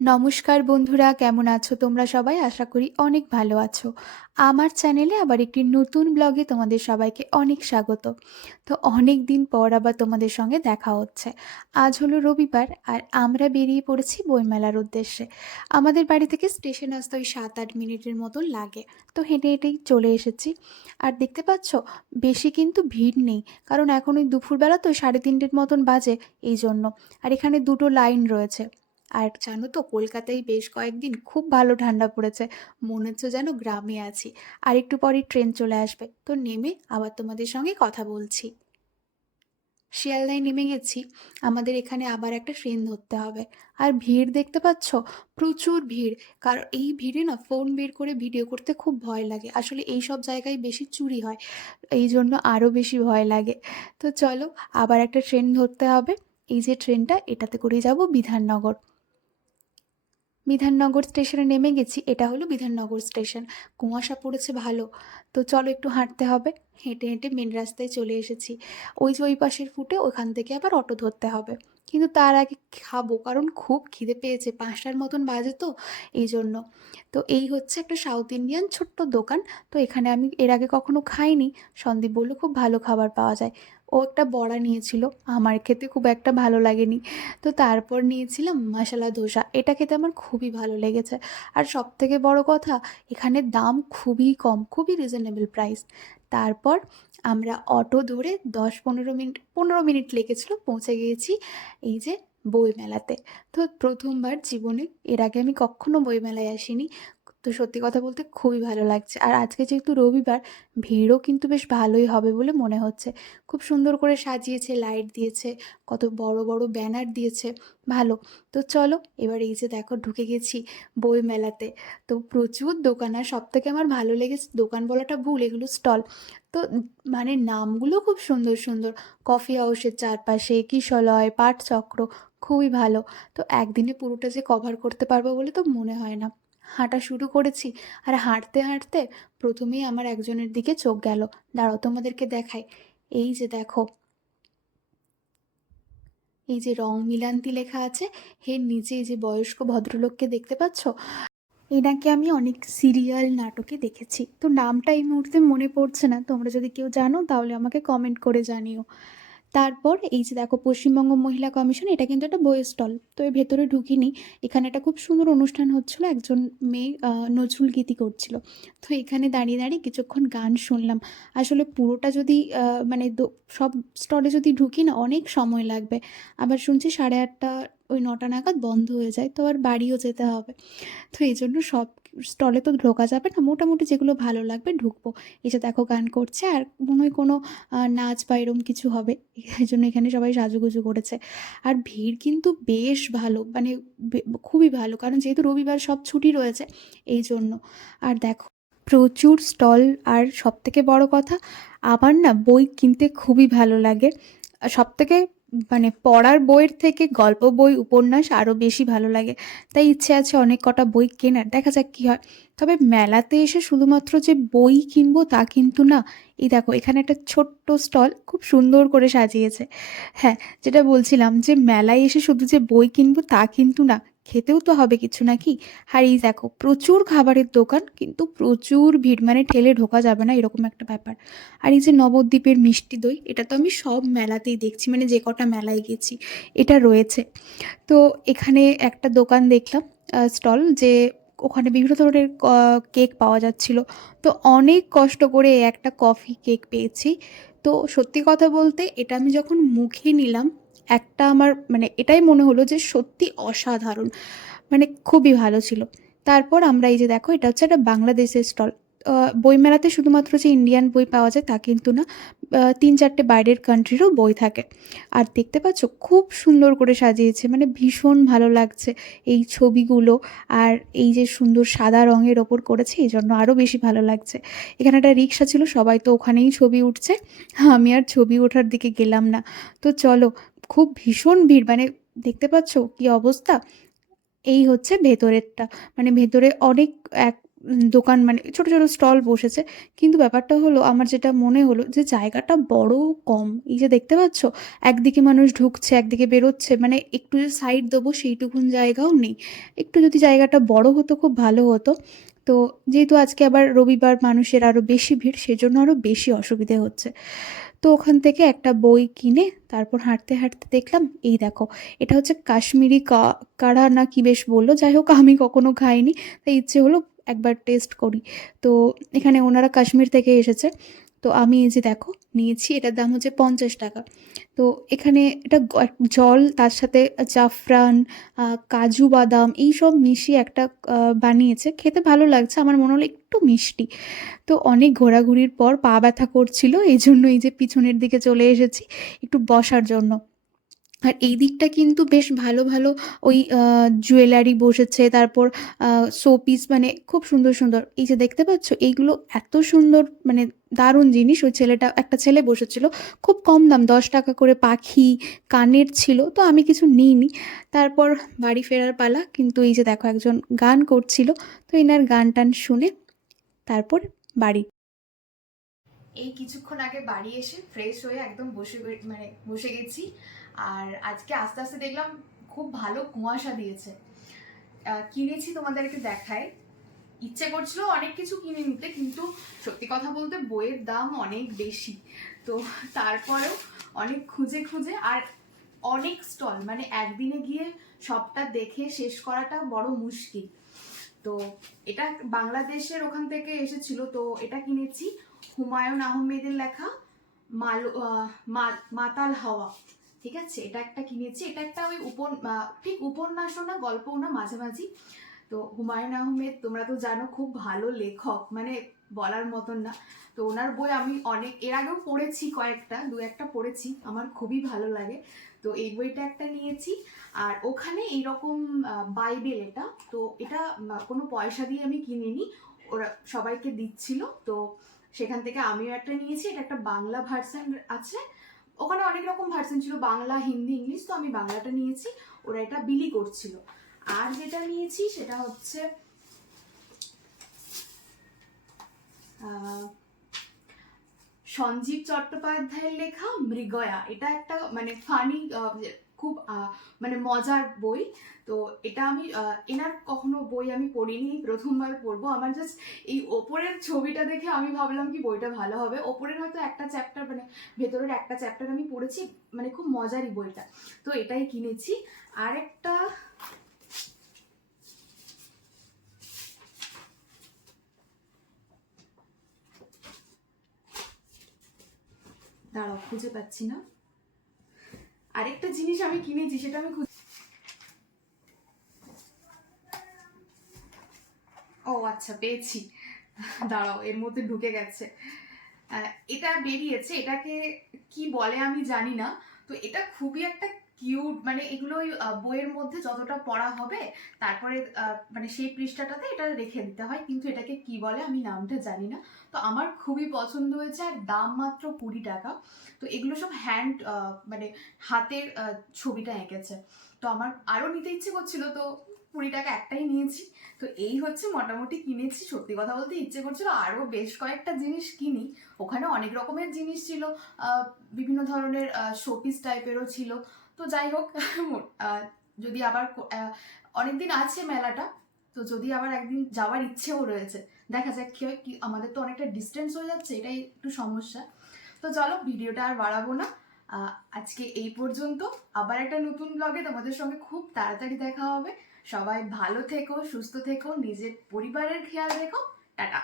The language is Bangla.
নমস্কার বন্ধুরা, কেমন আছো তোমরা সবাই? আশা করি অনেক ভালো আছো। আমার চ্যানেলে আবার একটি নতুন ব্লগে তোমাদের সবাইকে অনেক স্বাগত। তো অনেক দিন পর আবার তোমাদের সঙ্গে দেখা হচ্ছে। আজ হলো রবিবার আর আমরা বেরিয়ে পড়েছি বইমেলার উদ্দেশ্যে। আমাদের বাড়ি থেকে স্টেশন আসতে ওই ৭-৮ মিনিটের মতন লাগে। তো হেঁটে হেঁটেই চলে এসেছি। আর দেখতে পাচ্ছ, বেশি কিন্তু ভিড় নেই, কারণ এখন ওই দুপুরবেলা তো ৩:৩০ মতন বাজে, এই জন্য। আর এখানে দুটো লাইন রয়েছে। আর জানো তো, কলকাতায় বেশ কয়েকদিন খুব ভালো ঠান্ডা পড়েছে। মনে হচ্ছে যেন গ্রামে আছি। আর একটু পরেই ট্রেন চলে আসবে, তো নেমে আবার তোমাদের সঙ্গে কথা বলছি। শিয়ালদায় নেমে গেছি। আমাদের এখানে আবার একটা ট্রেন ধরতে হবে। আর ভিড় দেখতে পাচ্ছ, প্রচুর ভিড়। কারণ এই ভিড়ে না ফোন বের করে ভিডিও করতে খুব ভয় লাগে। আসলে এই সব জায়গায় বেশি চুরি হয়, এই জন্য আরও বেশি ভয় লাগে। তো চলো, আবার একটা ট্রেন ধরতে হবে। এই যে ট্রেনটা, এটাতে করেই যাব বিধাননগর। বিধাননগর স্টেশনে নেমে গেছি। এটা হলো বিধাননগর স্টেশন। কুয়াশা পড়েছে ভালো। তো চলো, একটু হাঁটতে হবে। হেঁটে হেঁটে মেন রাস্তায় চলে এসেছি। ওই যে ওই পাশের ফুটে, ওখান থেকে আবার অটো ধরতে হবে। কিন্তু তার আগে খাবো, কারণ খুব খিদে পেয়েছে। ৫টার মতন বাজে তো, এই জন্য। তো এই হচ্ছে একটা সাউথ ইন্ডিয়ান ছোট্ট দোকান। তো এখানে আমি এর আগে কখনো খাইনি। সন্দীপ বলল খুব ভালো খাবার পাওয়া যায়। ও একটা বড়া নিয়েছিল, আমার খেতে খুব একটা ভালো লাগেনি। তো তারপর নিয়েছিলাম মশালা ধোসা। এটা খেতে আমার খুবই ভালো লেগেছে। আর সবথেকে বড় কথা, এখানে দাম খুবই কম, খুবই রিজনেবল প্রাইস। তারপর আমরা অটো ধরে ১০-১৫ মিনিট, ১৫ মিনিট লেগেছিল, পৌঁছে গিয়েছি এই যে বইমেলাতে। তো প্রথমবার জীবনে, এর আগে আমি কখনো বইমেলায় আসিনি। তো সত্যি কথা বলতে খুবই ভালো লাগছে। আর আজকে যেহেতু রবিবার, ভিড়ও কিন্তু বেশ ভালোই হবে বলে মনে হচ্ছে। খুব সুন্দর করে সাজিয়েছে, লাইট দিয়েছে, কত বড় বড় ব্যানার দিয়েছে, ভালো। তো চলো, এবার এই যে দেখো ঢুকে গেছি বই মেলাতে। তো প্রচুর দোকান। আর সব থেকে আমার ভালো লেগেছে, দোকান বলাটা ভুল, এগুলো স্টল। তো মানে নামগুলো খুব সুন্দর সুন্দর। কফি হাউসের চারপাশে, কিশলয়, পাটচক্র, খুবই ভালো। তো একদিনে পুরোটা যে কভার করতে পারবো বলে তো মনে হয় না। হাঁটা শুরু করেছি। আর হাঁটতে হাঁটতে প্রথমেই আমার একজনের দিকে চোখ গেল। দাঁড়াও, তোমাদেরকে দেখাই। এই যে দেখো, এই যে রং মিলান্তি লেখা আছে, এর নিচে এই যে বয়স্ক ভদ্রলোককে দেখতে পাচ্ছ, এনাকে আমি অনেক সিরিয়াল নাটকে দেখেছি। তো নামটা এই মুহূর্তে মনে পড়ছে না, তোমরা যদি কেউ জানো তাহলে আমাকে কমেন্ট করে জানিও। তারপর এই যে দেখো, পশ্চিমবঙ্গ মহিলা কমিশন, এটা কিন্তু একটা বইয়ের স্টল। তো এর ভেতরে ঢুকিনি। এখানে একটা খুব সুন্দর অনুষ্ঠান হচ্ছিল, একজন মেয়ে নজরুল গীতি করছিল। তো এখানে দাঁড়িয়ে দাঁড়িয়ে কিছুক্ষণ গান শুনলাম। আসলে পুরোটা যদি মানে সব স্টলে যদি ঢুকি না, অনেক সময় লাগবে। আবার শুনছি 8:30, ওই 9টা নাগাদ বন্ধ হয়ে যায়, তো আর বাড়িও যেতে হবে। তো এই জন্য সব স্টলে তো ঢোকা যাবে না, মোটামুটি যেগুলো ভালো লাগবে ঢুকবো। এই যে দেখো গান করছে, আর মনে হয় কোনো নাচ বা এরম কিছু হবে, এই জন্য এখানে সবাই সাজুগুজু করেছে। আর ভিড় কিন্তু বেশ ভালো, মানে খুবই ভালো, কারণ যেহেতু রবিবার সব ছুটি রয়েছে, এই জন্য। আর দেখো, প্রচুর স্টল। আর সব থেকে বড় কথা, আমার না বই কিনতে খুবই ভালো লাগে। সব থেকে মানে পড়ার বইয়ের থেকে গল্প বই, উপন্যাস আরও বেশি ভালো লাগে। তাই ইচ্ছে আছে অনেক কটা বই কেনার, দেখা যাক কী হয়। তবে মেলাতে এসে শুধুমাত্র যে বই কিনবো তা কিন্তু না। এই দেখো, এখানে একটা ছোট্ট স্টল খুব সুন্দর করে সাজিয়েছে। হ্যাঁ, যেটা বলছিলাম, যে মেলায় এসে শুধু যে বই কিনবো তা কিন্তু না, খেতেও তো হবে কিছু নাকি। আর এই দেখো, প্রচুর খাবারের দোকান, কিন্তু প্রচুর ভিড়, মানে ঠেলে ঢোকা যাবে না এরকম একটা ব্যাপার। আর এই যে নবদ্বীপের মিষ্টি দই, এটা তো আমি সব মেলাতেই দেখছি, মানে যে কটা মেলায় গেছি এটা রয়েছে। তো এখানে একটা দোকান দেখলাম, স্টল, যে ওখানে বিভিন্ন ধরনের কেক পাওয়া যাচ্ছিল। তো অনেক কষ্ট করে একটা কফি কেক পেয়েছি। তো সত্যি কথা বলতে, এটা আমি যখন মুখে নিলাম, একটা আমার মানে এটাই মনে হলো যে সত্যি অসাধারণ, মানে খুবই ভালো ছিল। তারপর আমরা এই যে দেখো, এটা হচ্ছে একটা বাংলাদেশের স্টল। বইমেলাতে শুধুমাত্র যে ইন্ডিয়ান বই পাওয়া যায় তা কিন্তু না, ৩-৪টে বাইরের কান্ট্রিরও বই থাকে। আর দেখতে পাচ্ছ, খুব সুন্দর করে সাজিয়েছে, মানে ভীষণ ভালো লাগছে এই ছবিগুলো। আর এই যে সুন্দর সাদা রঙের ওপর করেছে, এই জন্য আরও বেশি ভালো লাগছে। এখানে একটা রিক্সা ছিল, সবাই তো ওখানেই ছবি উঠছে। আমি আর ছবি ওঠার দিকে গেলাম না। তো চলো, খুব ভীষণ ভিড়, মানে দেখতে পাচ্ছ কি অবস্থা। এই হচ্ছে ভেতরেরটা, মানে ভেতরে অনেক এক দোকান মানে ছোট ছোট স্টল বসেছে, কিন্তু ব্যাপারটা হলো আমার যেটা মনে হলো যে জায়গাটা বড় কম। এই যে দেখতে পাচ্ছ, একদিকে মানুষ ঢুকছে একদিকে বেরোচ্ছে, মানে একটু যে সাইড দেবো সেইটুকুন জায়গাও নেই। একটু যদি জায়গাটা বড় হতো খুব ভালো হতো। তো যেহেতু আজকে আবার রবিবার, মানুষের আরও বেশি ভিড়, সেজন্য আরও বেশি অসুবিধে হচ্ছে। তো ওখান থেকে একটা বই কিনে তারপর হাঁটতে হাঁটতে দেখলাম, এই দেখো, এটা হচ্ছে কাশ্মীরি কাঢ়া না কি বেশ বললো, যাই হোক আমি কখনো খাইনি, তাই ইচ্ছে হলো একবার টেস্ট করি। তো এখানে ওনারা কাশ্মীর থেকে এসেছে। তো আমি এই যে দেখো নিয়েছি, এটার দাম হচ্ছে 50 টাকা। তো এখানে এটা জল, তার সাথে জাফরান, কাজু বাদাম এইসব মিশিয়ে একটা বানিয়েছে, খেতে ভালো লাগছে, আমার মনে হলো একটু মিষ্টি। তো অনেক ঘোরাঘুরির পর পা ব্যথা করছিল, এই জন্য এই যে পিছনের দিকে চলে এসেছি একটু বসার জন্য। আর এই দিকটা কিন্তু বেশ ভালো ভালো ওই জুয়েলারি বসেছে, তারপর শোপিস, মানে খুব সুন্দর সুন্দর। এই যে দেখতে পাচ্ছ এইগুলো এত সুন্দর, মানে দারুণ জিনিস। ওই ছেলেটা, একটা ছেলে বসেছিল, খুব কম দাম, 10 টাকা করে পাখি কানের ছিল, তো আমি কিছু নিইনি। তারপর বাড়ি ফেরার পালা, কিন্তু এই যে দেখো একজন গান করছিল, তো এনার গান টান শুনে তারপর বাড়ি। এই কিছুক্ষণ আগে বাড়ি এসে ফ্রেশ হয়ে একদম বসে গেছি। আর আজকে আস্তে আস্তে দেখলাম খুব ভালো কুয়াশা দিয়েছে। কিনেছি, তোমাদেরকে দেখাই। ইচ্ছে করছিল অনেক কিছু কিনে নিতে, কিন্তু সত্যি কথা বলতে বইয়ের দাম অনেক বেশি। তো তারপরেও অনেক খুঁজে খুঁজে, আর অনেক স্টল, মানে একদিনে গিয়ে সবটা দেখে শেষ করাটা বড় মুশকিল। তো এটা বাংলাদেশের ওখান থেকে এসেছিল, তো এটা কিনেছি। হুমায়ুন আহমেদের লেখা মাতাল হাওয়া, ঠিক আছে, এটা একটা কিনেছি। এটা একটা ওই ঠিক উপন্যাসও না গল্পও না, মাঝামাঝি। তো হুমায়ুন আহমেদ তোমরা তো জানো খুব ভালো লেখক, মানে বলার মতন না। তো ওনার বই আমি অনেক এর আগেও পড়েছি, দু একটা পড়েছি, আমার খুবই ভালো লাগে। তো এই বইটা একটা নিয়েছি। আর ওখানে এইরকম বাইবেল, এটা কোনো পয়সা দিয়ে আমি কিনিনি, ওরা সবাইকে দিচ্ছিল, তো সেখান থেকে আমিও একটা নিয়েছি। এটা একটা বাংলা ভার্সন আছে, ওখানে অনেক রকম ভার্সন ছিল, বাংলা, হিন্দি, ইংলিশ, তো আমি বাংলাটা নিয়েছি, ওরা এটা বিলি করছিল। আর যেটা নিয়েছি সেটা হচ্ছে সঞ্জীব চট্টোপাধ্যায়ের লেখা মৃগয়া। এটা একটা মানে ফানি, খুব মানে মজার বই। তো এটা আমি এনার কখনো বই আমি পড়িনি, প্রথমবার পড়বো। আমার জাস্ট এই ওপরের ছবিটা দেখে আমি ভাবলাম কি বইটা ভালো হবে। ওপরের হয়তো একটা চ্যাপ্টার, মানে ভেতরের একটা চ্যাপ্টার আমি পড়েছি, মানে খুব মজারই বইটা। তো এটাই কিনেছি। আর একটা দাঁড়াও, খুঁজে পাচ্ছি না। আরেকটা জিনিস আমি কিনেছি, সেটা আমি ও আচ্ছা, পেয়েছি, দাঁড়াও, এর মধ্যে ঢুকে গেছে। এটা বেরিয়েছে, এটাকে কি বলে আমি জানি না। তো এটা খুবই একটা কিউট, মানে এগুলো ওই বইয়ের মধ্যে যতটা পড়া হবে তারপরে মানে সেই পৃষ্ঠাটাতে এটা রেখে দিতে হয়, কিন্তু এটাকে কি বলে আমি নামটা জানি না। তো আমার খুবই পছন্দ হয়েছে, আর দাম মাত্র 20 টাকা। তো এগুলো সব হ্যান্ড, মানে হাতের ছবিটা এঁকেছে। তো আমার আরো নিতে ইচ্ছে করছিল, তো 20 টাকা একটাই নিয়েছি। তো এই হচ্ছে মোটামুটি কিনেছি। সত্যি কথা বলতে ইচ্ছে করছিল আরো বেশ কয়েকটা জিনিস কিনি, ওখানে অনেক রকমের জিনিস ছিল, বিভিন্ন ধরনের শোপিস টাইপেরও ছিল। তো যাই হোক, যদি আবার অনেকদিন আছে মেলাটা, তো যদি আবার একদিন যাওয়ার ইচ্ছেও রয়েছে, দেখা যাক কি হয়। কি আমাদের তো অনেকটা ডিস্টেন্স হয়ে যাচ্ছে, এটাই একটু সমস্যা। তো চলো, ভিডিওটা আর বাড়াবো না, আজকে এই পর্যন্ত। আবার একটা নতুন ব্লগে তোমাদের সঙ্গে খুব তাড়াতাড়ি দেখা হবে। সবাই ভালো থেকো, সুস্থ থেকো, নিজের পরিবারের খেয়াল রেখো। টাটা।